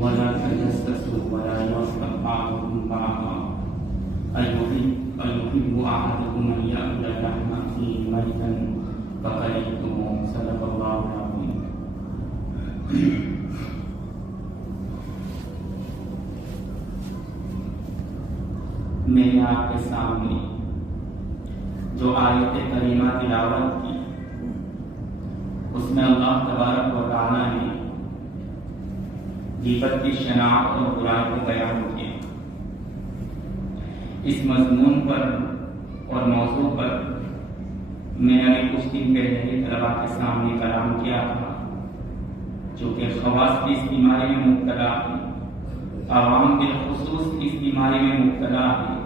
ولا تجسسوا ولا يغتب بعضكم بعضا أيحب أحدكم أن يأكل لحم أخيه ميتا فكرهتموه. صدق الله العظيم. میں نے آپ کے سامنے جو آیت کریمہ تلاوت کی اس میں اللہ تبارک و تعالیٰ نے غیبت کی شناخت اور برائی کو بیان کیا. اس مضمون پر اور موضوع پر میں نے کچھ دن پہلے طلباء کے سامنے کلام کیا تھا جو کہ خواص کی اس بیماری میں مبتلا ہے، عوام بالخصوص اس بیماری میں مبتلا ہے.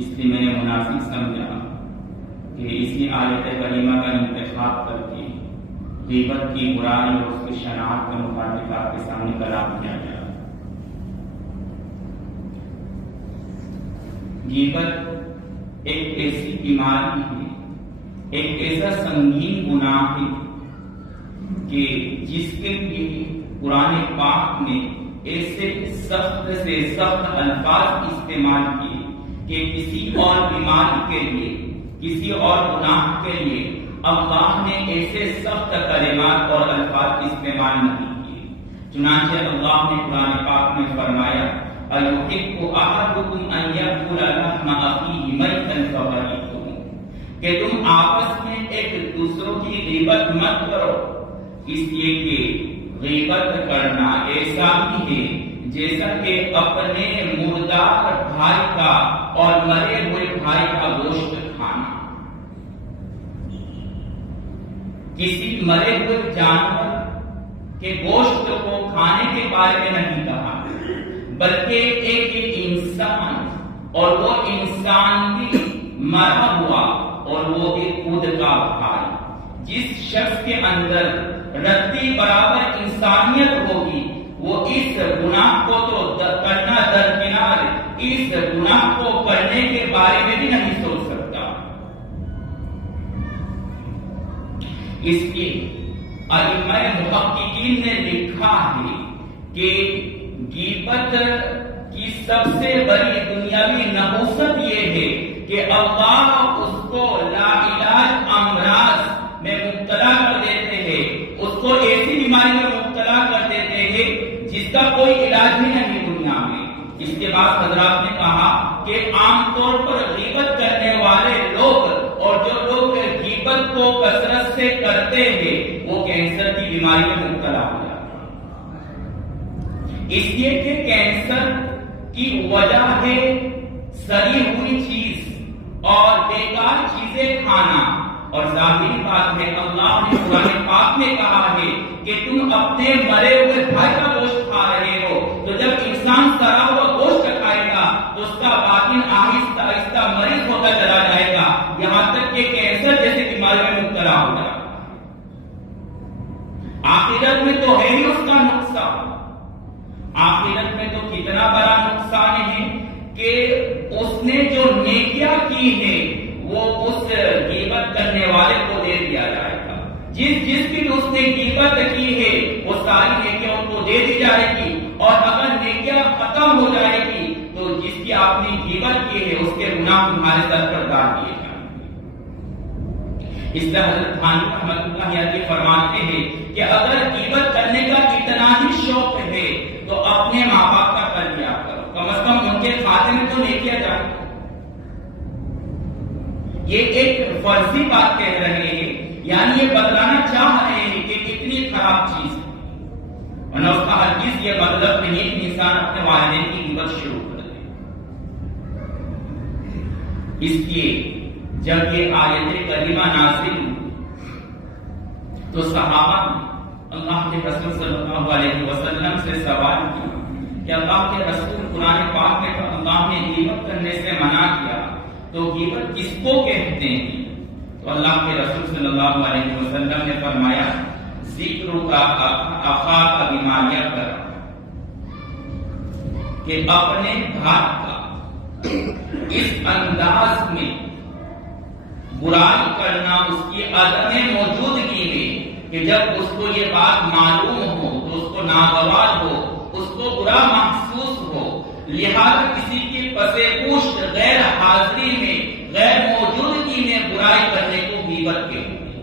اس لیے میں نے مناسب سمجھا کہ اسی آیت کریمہ کا انتخاب کر کے غیبت کی برائی اور اس کی شناخت کے متعلق آپ کے سامنے کلام کیا گیا. غیبت ایک ایسی بیماری ہے، ایک ایسا سنگین گناہ ہے کہ جس کے لیے قرآن پاک نے ایسے سخت سے سخت الفاظ استعمال کیے کہ کسی اور بیماری کے لیے، کسی اور گناہ کے لیے اللہ نے ایسے سخت کلمات اور الفاظ استعمال نہیں کیے. چنانچہ اللہ نے قرآن پاک میں فرمایا أَيُحِبُّ أَحَدُكُمْ أَن يَأْكُلَ لَحْمَ أَخِيهِ مَيْتًا فَكَرِهْتُمُوهُ کہ تم آپس میں ایک دوسروں کی غیبت مت کرو، اس لیے کہ غیبت کرنا ایسا ہی ہے جیسا کہ اپنے مردار بھائی کا اور مرے ہوئے بھائی کا گوشت کھانا. کسی مرے ہوئے جانور کے گوشت کو کھانے کے بارے میں نہیں کہا، بلکہ ایک انسان، اور وہ انسان بھی مرا ہوا اور وہ بھی خود کا بھائی. جس شخص کے اندر رتی برابر انسانیت ہوگی وہ اس گناہ کو تو کرنا درکنار، اس گناہ کو کرنے کے بارے میں بھی نہیں سوچ سکتا. اس لیے ائمہ محققین نے لکھا ہے کہ غیبت کی سب سے بڑی دنیاوی نحوست یہ ہے کہ اللہ اس کو لا علاج امراض میں مبتلا کر دیتے ہیں، اس کو ایسی بیماری میں مبتلا کر دیتے ہیں جس کا کوئی علاج ہی نہیں دنیا میں. اس کے بعد حضرات نے کہا کہ عام طور پر غیبت کرنے والے لوگ اور جو لوگ غیبت کو کثرت سے کرتے ہیں وہ کینسر کی بیماری میں مبتلا ہو جاتے ہیں. اس لیے کہ کینسر کی وجہ ہے سڑی ہوئی چیز اور بیکار چیزیں کھانا. اور ظاہری بات ہے اللہ نے قرآن پاک میں کہا ہے کہ تم اپنے مرے ہوئے بھائی کا گوشت کھا رہے ہو، تو جب انسان سڑا ہوا گوشت کھائے گا تو اس کا باطن آہستہ آہستہ مریض ہوتا چلا جائے گا، یہاں تک کہ کینسر جیسی بیماری میں مبتلا ہو جائے گا. آخرت میں تو ہے ہی اس کا نقصان. آخرت میں تو کتنا بڑا نقصان ہے کہ اس نے جو نیکیاں کی ہے وہ اس غیبت کرنے والے کو دے دیا جائے گا. جس کی اس نے غیبت کی ہے وہ ساری نیکیاں ان کو دے دی جائے گی، اور اگر نیکیاں ختم ہو جائے گی تو جس کی آپ نے غیبت کی ہے اس کے گناہ تمہارے سر پر ڈال دیے جائیں گے. اس لیے حضرت تھانوی رحمۃ اللہ علیہ فرماتے ہیں کہ اگر غیبت کرنے کا اتنا ہی شوق ہے تو اپنے ماں باپ کا کر لیا کرو، کم از کم ان کے کھاتے میں تو نیکیاں جائیں. یہ ایک فرضی بات کہہ رہے ہیں، یعنی یہ بتلانا چاہ رہے ہیں کہ کتنی خراب چیز ہے. ورنہ اس کا ہرگز یہ مطلب نہیں کہ انسان اپنے والدین کی غیبت شروع کر دے. اس لیے جب یہ آیت کریمہ نازل ہوئی تو صحابہ نے اللہ کے رسول صلی اللہ علیہ وسلم سے سوال کیا کہ اللہ کے رسول قرآن پاک میں تو اللہ نے غیبت کرنے سے منع کیا، تو غیبت کس کو کہتے ہیں؟ تو اللہ کے رسول صلی اللہ علیہ وسلم نے فرمایا ذکر کا اخا کا بیماریہ کر، کہ اپنے بھائی کا اس انداز میں برائی کرنا اس کی عدم موجودگی میں، کہ جب اس کو یہ بات معلوم ہو تو اس کو ناگوار ہو، اس کو برا محسوس ہو، لہذا کسی کی پسے پشت غیر حاضری میں، غیر موجودگی میں برائی کرنے کو غیبت کہتے ہیں۔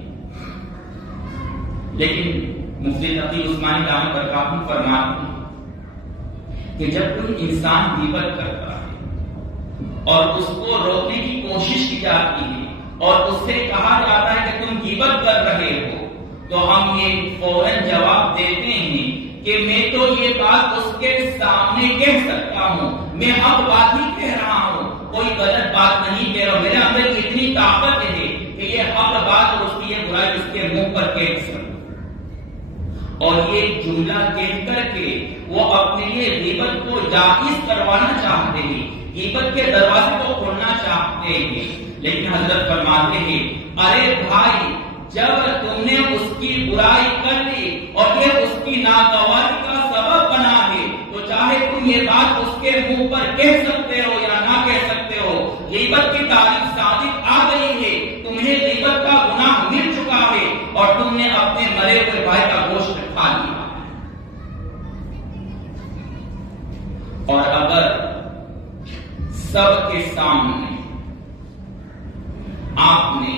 لیکن مفتی تقی عثمانی دامت برکاتہ فرماتے ہیں کہ جب کوئی انسان غیبت کرتا ہے اور اس کو روکنے کی کوشش کی جاتی ہے اور اس سے کہا جاتا ہے کہ تم غیبت کر رہے ہو، تو ہم یہ فوراً جواب دیتے ہیں کہ میں تو یہ بات اس کے سامنے کہہ سکتا ہوں، میں حق بات ہی کہہ رہا ہوں، کوئی غلط بات نہیں کہہ رہا ہوں، میرے اندر اتنی طاقت ہے کہ یہ حق بات اور اس کی یہ برائی اس کے منہ پر کہہ سکوں۔ اور یہ جملہ کہہ کر کے وہ اپنے لیے غیبت کو جائز کروانا چاہتے ہیں، غیبت کے دروازے کو کھولنا چاہتے ہیں۔ لیکن حضرت فرماتے ہیں ارے بھائی، جب تم نے اس کی برائی کر لی اور یہ اس کی ناگواری کا سبب بنا ہے، تو چاہے تم یہ بات اس کے منہ پر کہہ سکتے ہو یا نہ کہہ سکتے ہو، غیبت کی تاریخ صادق آ گئی ہے، تمہیں غیبت کا گناہ مل چکا ہے اور تم نے اپنے مرے ہوئے بھائی کا گوشت کھا لیا۔ اور اگر سب کے سامنے آپ نے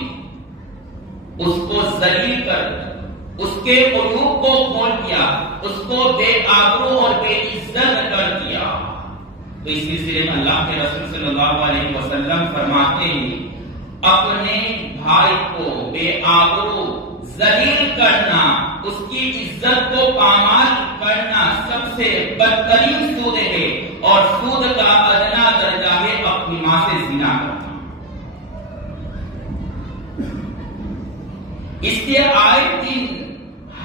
اس کو ذلیل کر اس کے عیوب کو کھول دیا، اس کو بے آبرو اور بے عزت کر دیا، تو اس سلسلے میں اللہ کے رسول صلی اللہ علیہ وسلم فرماتے ہیں اپنے بھائی کو بے آبرو ذلیل کرنا، اس کی عزت کو پامال کرنا سب سے بدترین سود ہے، اور سود کا ادنا درجہ ہے اپنی ماں سے زنا کرنا۔ اس لیے آئے دن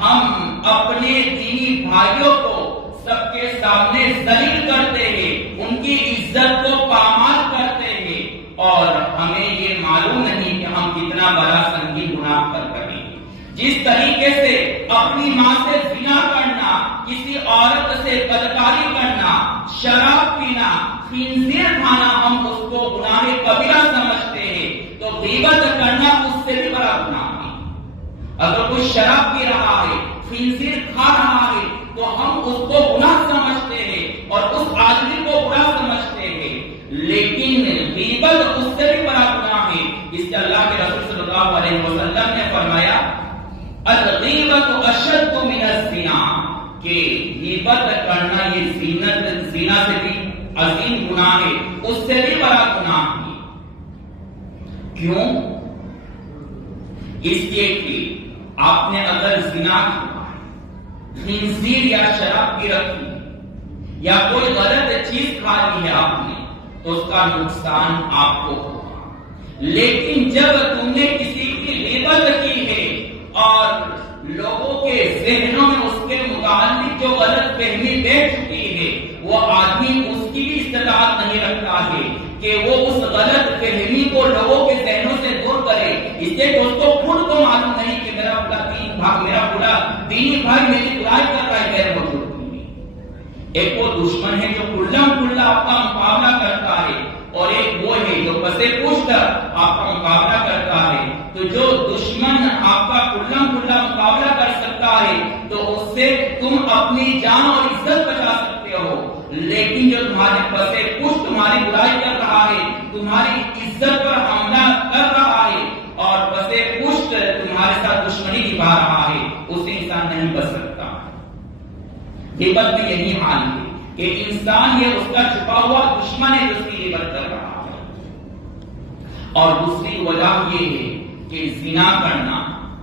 ہم اپنے دینی بھائیوں کو سب کے سامنے ذلیل کرتے ہیں، ان کی عزت کو پامال کرتے ہیں، اور ہمیں یہ معلوم نہیں کہ ہم کتنا بڑا سنگین گناہ کر رہے ہیں۔ جس طریقے سے اپنی ماں سے زنا کرنا، کسی عورت سے بدکاری کرنا، شراب پینا، خنزیر کھانا ہم اس کو گناہ کبیرہ سمجھتے ہیں، تو غیبت کرنا اس سے بھی بڑا گناہ ہے۔ اگر کوئی شراب پی رہا ہے، خنزیر کھا رہا ہے، تو ہم اس کو گناہ سمجھتے ہیں اور اس آدمی کو برا سمجھتے ہیں، لیکن غیبت اس سے بھی بڑا گناہ ہے۔ اس لیے اللہ کے رسول صلی اللہ علیہ وسلم نے فرمایا الغیبت اشد من الزنا، کہ غیبت کرنا یہ زنا سے بھی عظیم گناہ ہے، اس سے بھی بڑا گناہ ہے۔ کیوں؟ اس لیے کہ آپ نے اگر زنا کیا، خنزیر یا شراب پی رکھی یا کوئی غلط چیز کھا لی ہے آپ نے، تو اس کا نقصان آپ کو ہوگا۔ لیکن جب تم نے کسی کی غیبت کی ہے اور لوگوں کے ذہنوں میں اس کے متعلق جو غلط فہمی بیٹھ چکی ہے، وہ آدمی اس کی بھی استطاعت نہیں رکھتا ہے کہ وہ اس غلط فہمی کو لوگوں کے ذہنوں سے دور کرے۔ اس لیے کہ اس کو خود کو معلوم نہیں کہ میرا بڑا دینی بھائی میری برائی کر رہا ہے غیر موجودگی میں۔ ایک وہ دشمن ہے جو کھلم کھلا آپ کا مقابلہ کرتا ہے، اور ایک وہ ہے جو پسے پشت آپ کا مقابلہ کرتا ہے۔ تو جو دشمن آپ کا کھلم کھلا مقابلہ کر سکتا ہے تو اس سے تم اپنی جان اور عزت بچا سکتے ہو، لیکن جو تمہارے پسے پشت تمہاری برائی کر رہا ہے، تمہاری عزت پر حملہ کر رہا ہے اور پسے پشت تمہارے ساتھ دشمنی نبھا رہا ہے، اسے انسان نہیں بچ سکتا۔ غیبت میں یہی حال ہے کہ انسان یہ اس کا چھپا ہوا دشمن ہے جو اس کی غیبت کر رہا ہے۔ اور دوسری وجہ یہ ہے کہ زنا کرنا،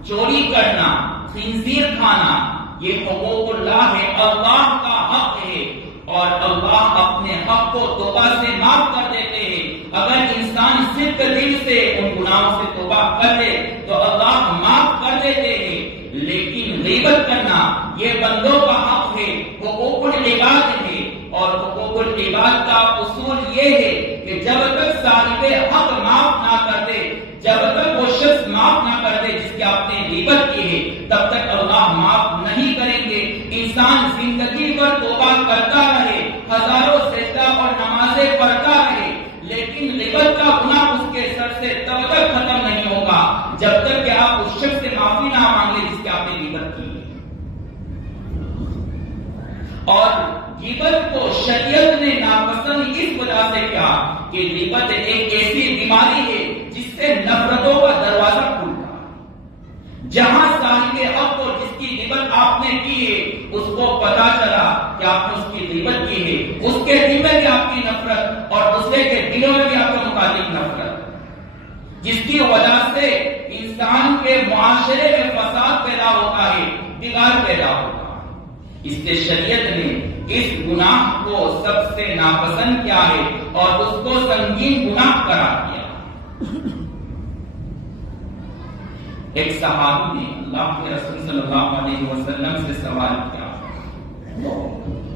چوری کرنا، خنزیر کھانا یہ حقوق اللہ ہے، اللہ کا حق ہے، اور اللہ اپنے حق کو توبہ سے معاف کر دیتے ہیں۔ اگر انسان صدق دل سے ان گناہوں سے توبہ کر لے تو اللہ معاف کر دیتے ہیں، لیکن غیبت کرنا یہ بندوں کا حق ہے، حقوق العباد ہے، اور حقوق العباد کا اصول یہ ہے کہ جب تک صاحب حق معاف نہ کر دے، جب تک وہ شخص معاف نہ کر دے جس کی آپ نے غیبت کی ہے، تب تک اللہ معاف نہیں کریں گے۔ انسان زندگی پر توبہ کرتا رہے، ہزاروں سجدہ اور نمازیں پڑھتا رہے، لیکن غیبت کا گناہ اس کے سر سے تب تک ختم نہیں ہوگا جب تک کہ آپ اس شخص سے معافی نہ مانگ لیں جس کی آپ نے غیبت کی ہے۔ اور غیبت کو شریعت نے ناپسند اس وجہ سے کیا کہ غیبت ایک ایسی بیماری ہے جس سے نفرتوں کا دروازہ کھلتا ہے۔ جہاں صاحب حق کو جس کی غیبت آپ نے کی ہے اس کو پتا چلا کہ آپ نے اس کی غیبت کی ہے، اس کے دل میں بھی آپ کی نفرت اور دوسرے کے دلوں میں بھی آپ کے متعلق نفرت، جس کی وجہ سے انسان کے معاشرے میں فساد پیدا ہوتا ہے، بگاڑ پیدا ہوتا ہے۔ اس لیے شریعت نے اس گناہ کو سب سے ناپسند کیا ہے اور اس کو سنگین گناہ قرار دیا۔ ایک صحابی نے اللہ کے رسول صلی اللہ علیہ وسلم سے سوال کیا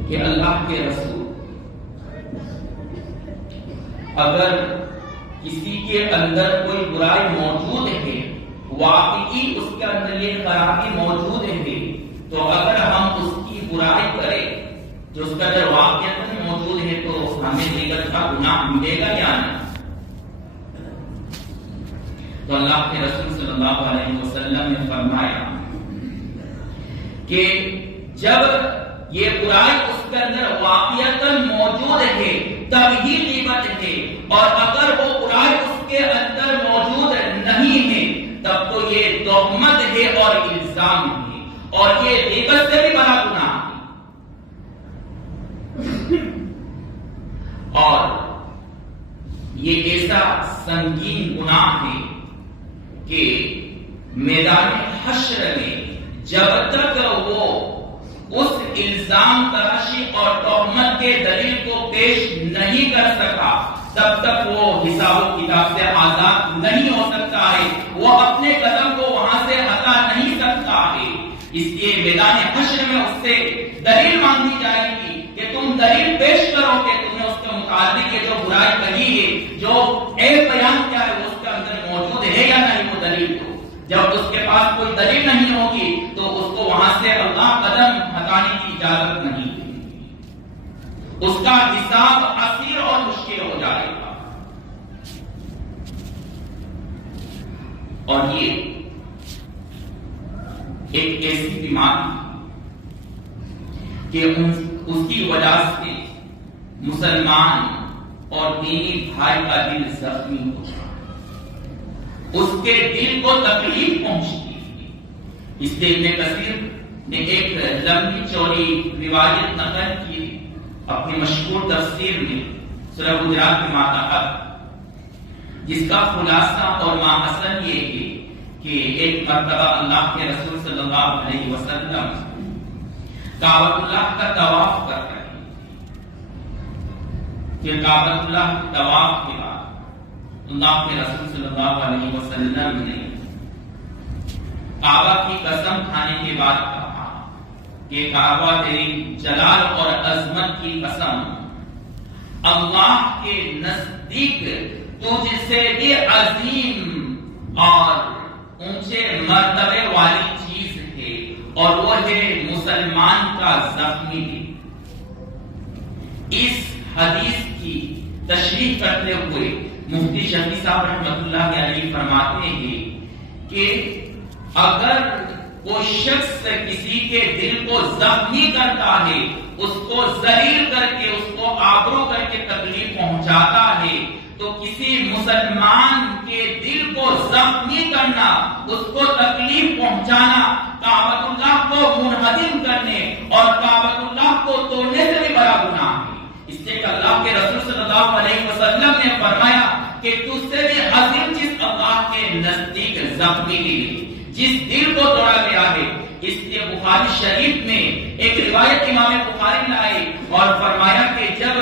کہ اللہ کے رسول، اگر کسی کے اندر کوئی برائی موجود ہے، واقعی اس کے اندر یہ خرابی موجود ہے، تو اگر ہم اس کی برائی کریں جو اس کا اندر واقعی موجود ہے تو ہمیں غیبت کا گناہ ملے گا یا نہیں؟ تو اللہ کے رسول صلی اللہ علیہ وسلم نے فرمایا کہ جب یہ برائی اس کے اندر واقعتاً موجود ہے تب ہی غیبت ہے، اور اگر وہ برائی اس کے اندر موجود نہیں ہے تب تو یہ تہمت ہے اور الزام ہے، اور یہ غیبت سے بھی بڑا گناہ ہے۔ اور یہ ایسا سنگین گناہ ہے کہ میدان حشر میں جب تک وہ اس الزام تراشی اور تہمت کے دلیل کو پیش نہیں کر سکا تب تک وہ حساب و کتاب سے آزاد نہیں ہو سکتا ہے، وہ اپنے قدم کو وہاں سے ہٹا نہیں سکتا ہے۔ اس لیے میدان حشر میں اس سے دلیل مانگی جائے گی کہ تم دلیل پیش کرو کہ تم نے اس کے متعلق یہ جو برائی کہی ہے، جو ایک بیان کیا ہے، وہ اس کے اندر موجود ہے یا نہیں وہ دلیل۔ تو جب اس کے پاس کوئی دلیل نہیں ہوگی تو اس کو وہاں سے اللہ قدم ہٹانے کی اجازت نہیں دے گی، اس کا حساب عسیر اور مشکل ہو جائے گا۔ اور یہ ایک ایسی بیماری کہ اس کی وجہ سے مسلمان اور دینی بھائی کا دل زخمی ہوتا ہے، اس کے دل کو تکلیف پہنچتی ہے۔ اس لیے ابن کثیر نے ایک لمبی چوڑی روایت نقل کی اپنی مشہور تفسیر میں سورہ حجرات کے ماتحت، جس کا خلاصہ اور ماحصل یہ ہے کہ ایک مرتبہ اللہ کے رسول صلی اللہ علیہ وسلم کعبۃ اللہ کا طواف کر رہے ہیں۔ پھر کعبۃ اللہ کے طواف کے بعد اللہ کے رسول صلی اللہ علیہ وسلم نے کعبہ کی قسم کھانے کے بعد کہا کہ کعبہ تیری جلال اور عظمت کی قسم، اللہ کے نزدیک تجھ سے بھی عظیم اور اونچے مرتبے والی چیز ہے، اور وہ ہے مسلمان کا زخمی دل۔ اس حدیث کی تشریح کرتے ہوئے مفتی شفیع صاحب رحمۃ اللہ علیہ فرماتے ہیں کہ اگر کوئی شخص کسی کے دل کو زخمی کرتا ہے، اس کو ذلیل کر کے، اس کو آبرو کر کے تکلیف پہنچاتا ہے، تو کسی مسلمان کے دل کو زخمی کرنا، اس کو تکلیف پہنچانا، کعبۃ اللہ کو منہدم کرنے اور کعبۃ اللہ کو توڑنے سے بھی بڑا گناہ ہے۔ اس لیے کہ اللہ کے رسول صلی اللہ علیہ وسلم نے فرمایا کہ تجھ سے بھی عظیم چیز اللہ کے نزدیک زخمی دل، جس دل کو توڑا گیا ہے۔ اس لیے بخاری شریف میں ایک روایت امام بخاری لائے اور فرمایا کہ جب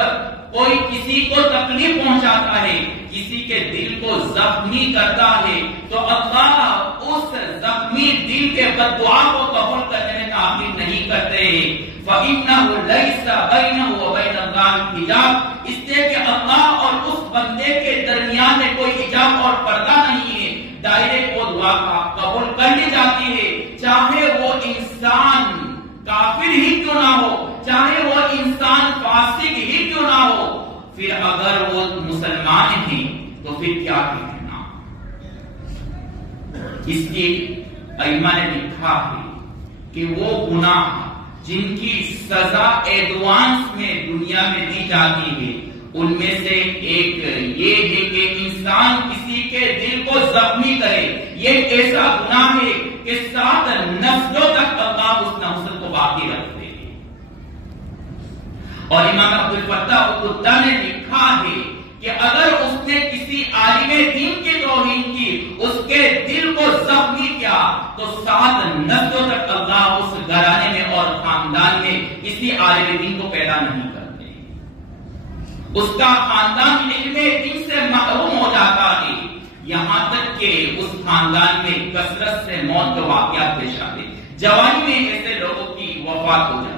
کوئی کسی کو تکلیف پہنچاتا ہے، کسی کے دل کو زخمی کرتا ہے، تو اللہ اس زخمی دل کے بد دعا کو قبول کرنے میں تاخیر نہیں کرتے ہیں۔ فَإِنَّهُ لَيْسَ بَيْنَهُ وَبَيْنَ اللَّهِ حِجَابٌ، اس لیے کہ اللہ اور اس بندے کے درمیان میں کوئی حجاب اور پردہ نہیں ہے، ڈائریکٹ وہ دعا قبول کر لی جاتی ہے، چاہے وہ انسان کافر ہی کیوں نہ ہو، چاہے وہ انسان فاسق ہی کیوں نہ ہو۔ پھر اگر وہ مسلمان ہیں تو پھر کیا کہنا۔ اس لیے ائمہ نے لکھا ہے کہ وہ گناہ جن کی سزا ایڈوانس میں دنیا میں دی جاتی ہے، ان میں سے ایک یہ ہے کہ انسان کسی کے دل کو زخمی کرے. یہ ایک ایسا گناہ ہے کہ 7 نسلوں تک اللہ اس نسل کو باقی رکھتے ہیں. اور امام عبدالفتاح القدہ نے لکھا ہے کہ اگر اس نے کسی عالم دین کی توہین کی، اس کے دل کو زخمی کیا، تو 7 نسلوں تک اللہ اس گھرانے میں اور خاندان میں کسی عالم دین کو پیدا نہیں کرتے. اس کا خاندان علم دین سے محروم ہو جاتا ہے، یہاں تک کہ اس خاندان میں کثرت سے موت کے واقعات پیش آتے، جوانی میں ایسے لوگوں کی وفات ہو جاتی.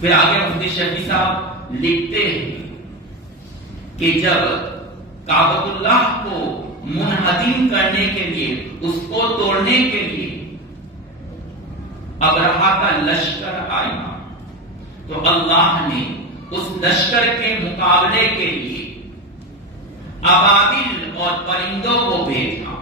پھر آگے مفتی شفیع صاحب لکھتے ہیں کہ جب کعبۃ اللہ کو منہدم کرنے کے لیے، اس کو توڑنے کے لیے ابرہہ کا لشکر آیا، تو اللہ نے اس لشکر کے مقابلے کے لیے ابابیل اور پرندوں کو بھیجا.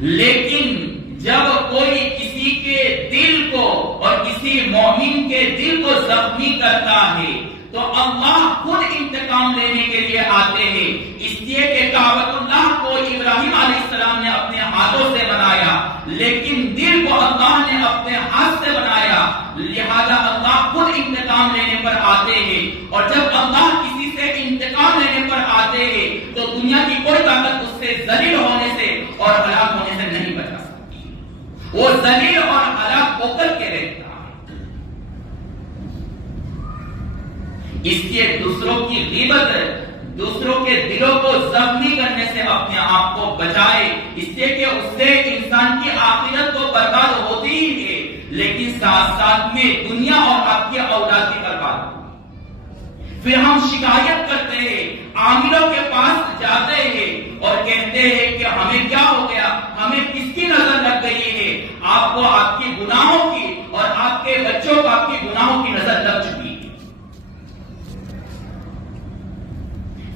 لیکن جب کوئی کسی کے دل کو اور کسی مومن کے دل کو زخمی کرتا ہے تو اللہ خود انتقام لینے کے لیے آتے ہیں. اس لیے کہ کعبۃ اللہ کو ابراہیم علیہ السلام نے اپنے ہاتھوں سے بنایا، لیکن دل کو اللہ نے اپنے ہاتھ سے بنایا، لہذا اللہ خود انتقام لینے پر آتے ہیں. اور جب اللہ کسی سے انتقام لینے پر آتے ہیں تو دنیا کی کوئی طاقت اس سے ذلیل ہونے سے اور ہلاک ہونے سے نہیں بچا سکتی. وہ ذلیل اور ہلاک ہو کر کے رہتا ہے. اس لیے دوسروں کی غیبت، دوسروں کے دلوں کو زخمی کرنے سے اپنے آپ کو بچائے، اس لیے کہ اس سے انسان کی آخرت تو برباد ہوتی ہی ہے، لیکن ساتھ ساتھ میں دنیا اور آپ کی اولاد بھی برباد ہوتی. پھر ہم شکایت کرتے ہیں، عاملوں کے پاس جاتے ہیں اور کہتے ہیں کہ ہمیں کیا ہو گیا، ہمیں کس کی نظر لگ گئی ہے. آپ کو آپ کی گناہوں کی اور آپ کے بچوں کو آپ کی گناہوں کی نظر لگ چکی ہے.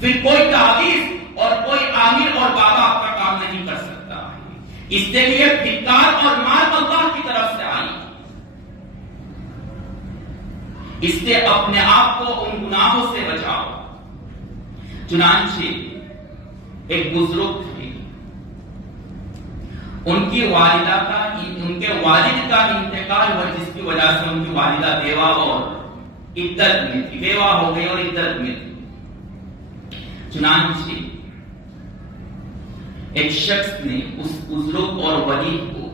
پھر کوئی تعویذ اور کوئی عامل اور بابا آپ کا کام نہیں کر سکتا. اس کے لیے پھٹکار اور مار اللہ کی طرف سے آئی. اس سے اپنے آپ کو ان گناہوں سے بچاؤ. چنانچہ ایک بزرگ تھے، ان کی والدہ کا، ان کے والد کا انتقال ہوا، جس کی وجہ سے ان کی والدہ بیوہ اور عدت میں تھی، بیوہ ہو گئی اور عدت میں تھی. چنانچہ ایک شخص نے اس بزرگ اور ولی کو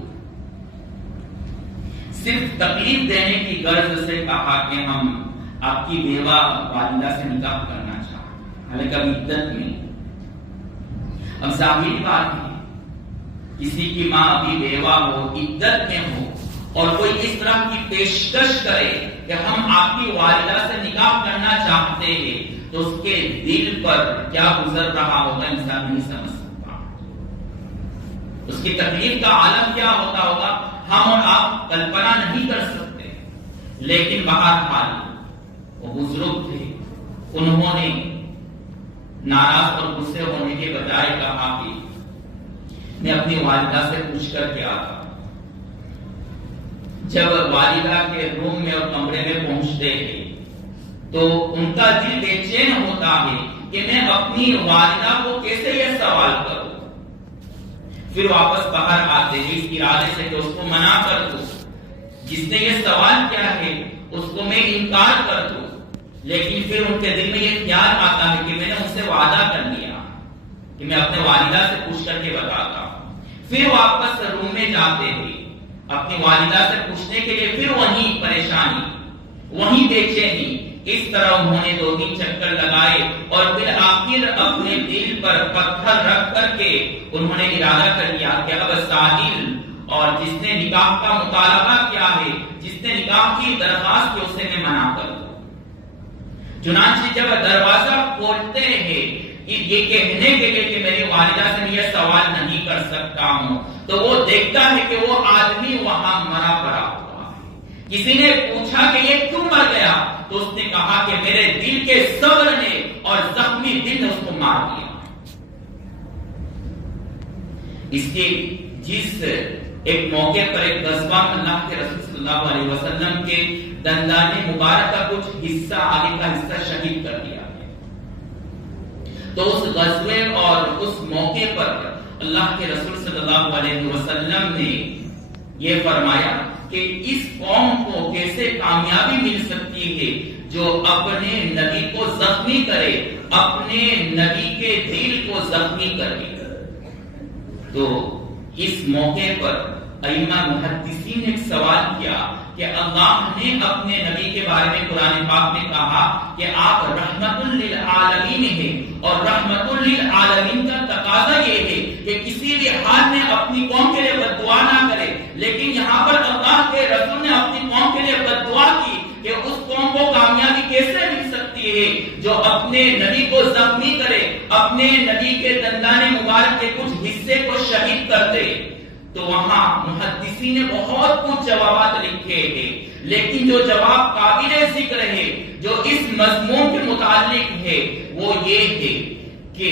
صرف تکلیف دینے کی غرض سے کہا کہ ہم آپ کی بیوہ والدہ سے نکاح کرنا چاہتے ہیں، حالانکہ ابھی عدت میں. اب ظاہری بات ہے، کسی کی ماں ابھی بیوہ ہو، عدت میں ہو، اور کوئی اس طرح کی پیشکش کرے کہ ہم آپ کی والدہ سے نکاح کرنا چاہتے ہیں، تو اس کے دل پر کیا گزر رہا ہوگا انسان نہیں سمجھ سکتا. اس کی تکلیف کا عالم کیا ہوتا ہوگا ہم اور آپ کلپنا نہیں کر سکتے. لیکن بہرحال وہ بزرگ تھے، انہوں نے ناراض اور غصے ہونے کے بجائے کہا کہ میں اپنی والدہ سے پوچھ کر کے آتا. جب والدہ کے روم میں اور کمرے میں پہنچتے ہیں تو ان کا دل بے چین ہوتا ہے کہ میں اپنی والدہ کو کیسے یہ سوال کروں. پھر واپس باہر آتے ہیں اس ارادے سے کہ اس کو منع کر دوں، جس نے یہ سوال کیا ہے اس کو میں انکار کر دوں. لیکن پھر ان کے دل میں یہ خیال آتا ہے کہ میں نے ان سے وعدہ کر لیا کہ میں اپنے والدہ سے پوچھ کر کے بتاتا ہوں. پھر واپس روم میں جاتے ہیں اپنی والدہ سے پوچھنے کے لیے، پھر وہیں پریشانی، وہیں بے چینی. اس طرح انہوں نے 2-3 چکر لگائے اور پھر آخر اپنے دل پر پتھر رکھ کر کے انہوں نے ارادہ کر لیا کہ اب ساحل اور جس نے نکاح کا مطالبہ کیا ہے، جس نے نکاح کی درخواست کی، اسے میں منع کر دوں. چنانچہ جب دروازہ کھولتے ہیں یہ کہنے کے لیے کہ میری والدہ سے میں یہ سوال نہیں کر سکتا ہوں، تو وہ دیکھتا ہے کہ وہ آدمی وہاں مرا پڑا ہوا ہے. کسی نے پوچھا کہ یہ کیوں مر گیا، تو اس نے کہا کہ میرے دل کے صبر نے اور زخمی دل نے اس کو مار دیا. اس کے جس ایک موقع پر ایک غزوہ اللہ کے رسول صلی اللہ علیہ وسلم کے دندان مبارک کا کچھ حصہ، آگے کا حصہ شہید کر دیا گیا. تو اس غزوے اور اس موقع پر اللہ کے رسول صلی اللہ علیہ وسلم نے یہ فرمایا کہ اس قوم کو کیسے کامیابی مل سکتی ہے جو اپنے نبی کو زخمی کرے، اپنے نبی کے دل کو زخمی کرے. تو اس موقع پر ائمہ محدثین نے ایک سوال کیا کہ اللہ نے اپنے نبی کے بارے میں قرآن پاک میں کہا کہ آپ رحمت للعالمین ہیں، اور رحمت للعالمین کا تقاضا یہ ہے کہ کسی بھی حال میں اپنی قوم کے لیے بد دعا نہ کرے، لیکن یہاں پر اللہ کے رسول نے اپنی قوم کے لیے بد دعا کی کہ اس قوم کو کامیابی کیسے مل سکتی ہے جو اپنے نبی کو زخمی کرے، اپنے نبی کے دندان مبارک کے کچھ حصے کو شہید کر دے. تو وہاں محدثین نے بہت کچھ جوابات لکھے ہیں، لیکن جو جواب قابل ذکر ہے جو اس مضمون کے متعلق ہے وہ یہ ہے کہ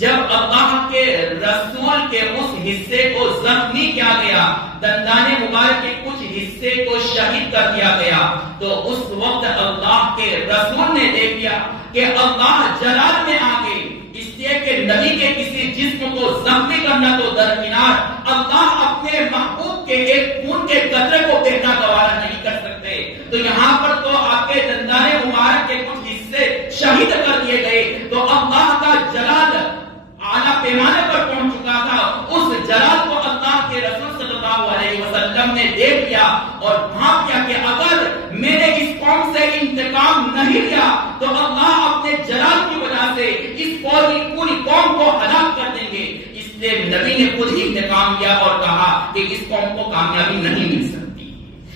جب اللہ کے رسول کے اس حصے کو زخمی کیا گیا، دندان مبارک کے کچھ حصے کو شہید کر دیا گیا، تو اس وقت اللہ کے رسول نے دیکھ لیا کہ اللہ جلال میں آ گئے، اس لیے کہ نبی کے کسی جسم کو زخمی کرنا تو درکنار، اللہ اپنے محبوب کے ایک خون کے قطرے کو بہنا گوارا نہیں کر سکتے. تو یہاں پر تو آپ کے دندان مبارک کے کچھ حصے شہید کر دیے گئے. تو اللہ کا جلال اعلیٰ پیمانے پر پہنچ چکا تھا. اس جلال کو اللہ کے رسول صلی اللہ علیہ وسلم نے دیکھ لیا اور بھانپ لیا کہ اگر میں نے اس قوم سے انتقام نہیں لیا تو اللہ اپنے جلال کی وجہ سے اس پوری قوم کو ہلاک کر دیں گے. اس لیے نبی نے خود انتقام لیا اور کہا کہ اس قوم کو کامیابی نہیں مل سکتی.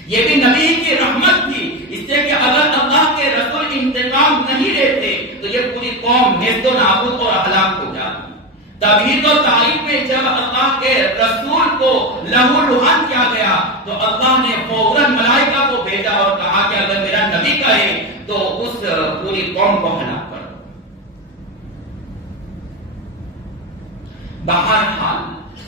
یہ بھی نبی کی رحمت تھی، اس لیے کہ اگر اللہ کے رسول انتقام نہیں لیتے تو یہ پوری قوم نیست و نابود اور ہلاک ہو جاتی. تبھی تو تاریخ میں جب اللہ کے رسول کو لہو لہان کیا گیا تو اللہ نے فوراً ملائکہ کو بھیجا اور کہا کہ اگر میرا نبی کہے تو اس پوری قوم کو ہلاک کر. بہرحال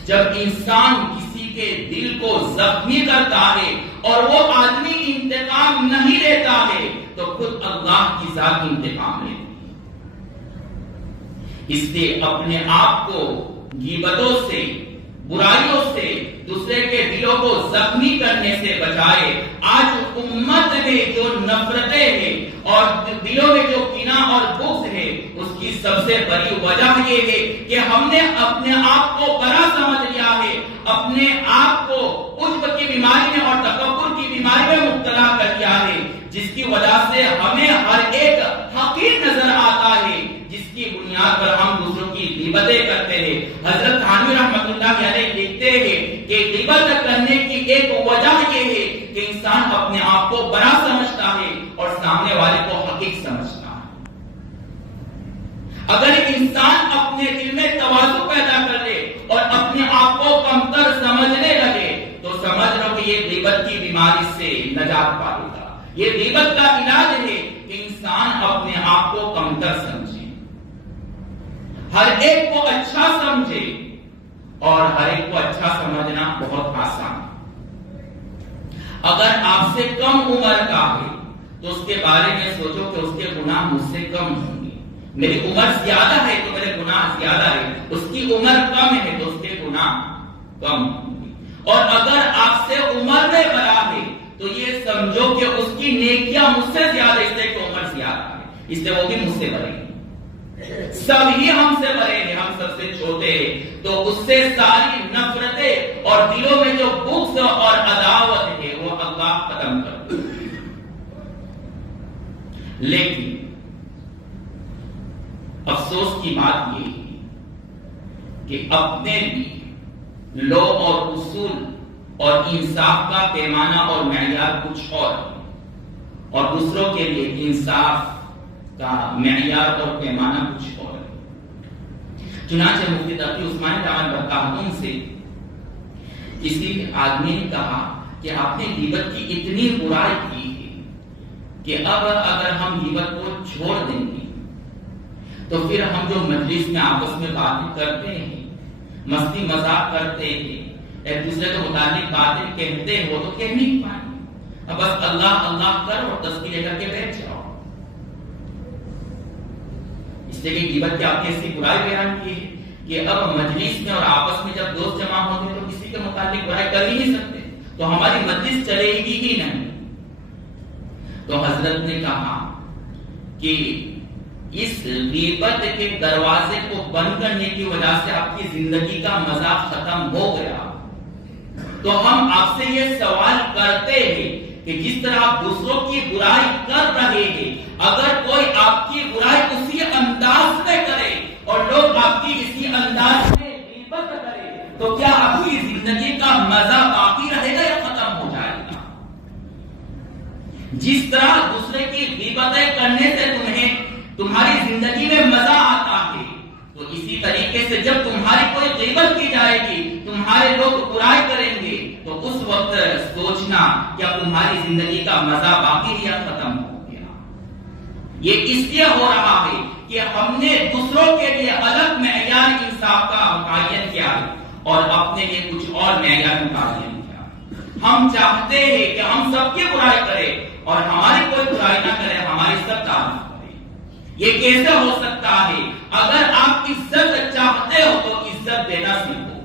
جب انسان کسی کے دل کو زخمی کرتا ہے اور وہ آدمی انتقام نہیں لیتا ہے تو خود اللہ کی ذات انتقام لیتی. اس لیے اپنے آپ کو غیبتوں سے، برائیوں سے، دوسرے کے دلوں کو زخمی کرنے سے بچائے. آج امت میں جو نفرتیں ہیں اور دلوں میں جو کینہ اور بغض ہے اس کی سب سے بڑی وجہ یہ ہے کہ ہم نے اپنے آپ کو بڑا سمجھ لیا ہے، اپنے آپ کو عجب کی بیماری میں اور تکبر کی بیماری میں مبتلا کر لیا ہے، جس کی وجہ سے ہمیں ہر ایک حقیر نظر آتا ہے، جس کی بنیاد پر ہم دوسروں کی غیبتیں کرتے ہیں. حضرت تھانوی رحمۃ اللہ علیہ لکھتے ہیں کہ غیبت کرنے کی ایک وجہ یہ ہے کہ انسان اپنے آپ کو بڑا سمجھتا ہے اور سامنے والے کو حقیق سمجھتا ہے. اگر انسان اپنے دل میں تواضع پیدا کر لے اور اپنے آپ کو کمتر سمجھنے لگے تو سمجھ لو کہ یہ غیبت کی بیماری سے نجات پائے گا. یہ غیبت کا علاج ہے کہ انسان اپنے آپ کو کمتر سمجھے، ہر ایک کو اچھا سمجھے، اور ہر ایک کو اچھا سمجھنا بہت آسان ہے. اگر آپ سے کم عمر کا ہے تو اس کے بارے میں سوچو کہ اس کے گناہ مجھ سے کم ہوں گے. میری عمر زیادہ ہے تو میرے گناہ زیادہ ہے، اس کی عمر کم ہے تو اس کے گناہ کم ہوں گے. اور اگر آپ سے عمر میں بڑا ہے تو یہ سمجھو کہ اس کی نیکیاں مجھ سے زیادہ، اس لیے کہ عمر زیادہ ہے، اس لیے وہ بھی مجھ سے بڑے ہیں. سب ہی ہم سے بڑے ہیں، ہم سب سے چھوٹے ہیں، تو اس سے ساری نفرتیں اور دلوں میں جو بغض اور عداوت ہے وہ اللہ ختم کر دے. لیکن افسوس کی بات یہ ہے کہ اپنے بھی لو اور اصول اور انصاف کا پیمانہ اور معیار کچھ اور ہے، اور دوسروں کے لیے انصاف کا معیار اور پیمانہ کچھ اور ہے. چنانچہ مفتی تقی عثمانی دامن برکاتہم سے کسی آدمی نے کہا کہ آپ نے غیبت کی اتنی برائی کی ہے کہ اب اگر ہم غیبت کو چھوڑ دیں گے تو پھر ہم جو مجلس میں آپس میں باتیں کرتے ہیں، مستی مذاق کرتے ہیں، ایک دوسرے کے متعلق باتیں کہتے ہو تو کہہ نہیں پائیں، اب بس اللہ اللہ کر اور تذکرے کر کے بیٹھ جاؤ۔ اس لیے کہ غیبت کی آپ نے ایسی برائی بیان کی ہے کہ اب مجلس میں اور آپس میں جب دوست جمع ہوتے ہیں تو کسی کے متعلق برائی کر ہی نہیں سکتے، تو ہماری مجلس چلے گی ہی نہیں۔ تو حضرت نے کہا کہ اس غیبت کے دروازے کو بند کرنے کی وجہ سے آپ کی زندگی کا مزہ ختم ہو گیا، تو ہم آپ سے یہ سوال کرتے ہیں کہ جس طرح آپ دوسروں کی برائی کر رہے ہیں، اگر کوئی آپ کی برائی اسی انداز میں کرے اور لوگ آپ کی اسی انداز میں غیبت کرے تو کیا آپ کی زندگی کا مزہ باقی رہے گا یا ختم ہو جائے گا؟ جس طرح دوسرے کی غیبتیں کرنے سے تمہاری زندگی میں مزہ آتا ہے، تو اسی طریقے سے جب تمہاری کوئی غیبت کی جائے گی، تمہارے لوگ برائی کریں گے، تو اس وقت سوچنا کہ اب تمہاری زندگی کا مزہ باقی یا ختم ہو گیا۔ یہ اس لیے ہو رہا ہے کہ ہم نے دوسروں کے لیے الگ معیار انصاف کا متعین کیا اور اپنے لیے کچھ اور معیار متعین کیا۔ ہم چاہتے ہیں کہ ہم سب کی برائی کریں اور ہماری کوئی برائی نہ کرے، ہماری سب تعریف کرے۔ یہ کیسے ہو سکتا ہے؟ اگر آپ عزت چاہتے ہو تو عزت دینا سیکھو۔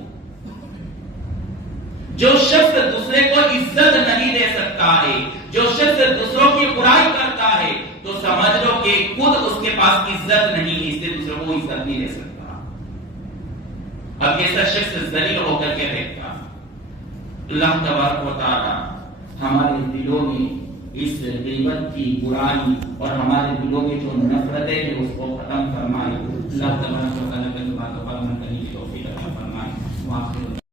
جو شخص دوسرے کو عزت نہیں دے سکتا ہے، جو شخص دوسروں کی برائی کرتا ہے، تو سمجھ لو کہ خود اس کے پاس عزت نہیں ہے، اس لیے دوسروں کو عزت نہیں دے سکتا۔ اب ایسا شخص ذلیل ہو کر کے دیکھتا۔ اللہ تبارک و تعالی ہمارے دلوں میں اس غیبت کی برائی اور ہمارے دلوں میں جو نفرتیں ہیں اس کو ختم فرمائے۔ اللہ تبارک و تعالی کی باتوں پر عمل کرنے کی توفیق عطا فرمائے۔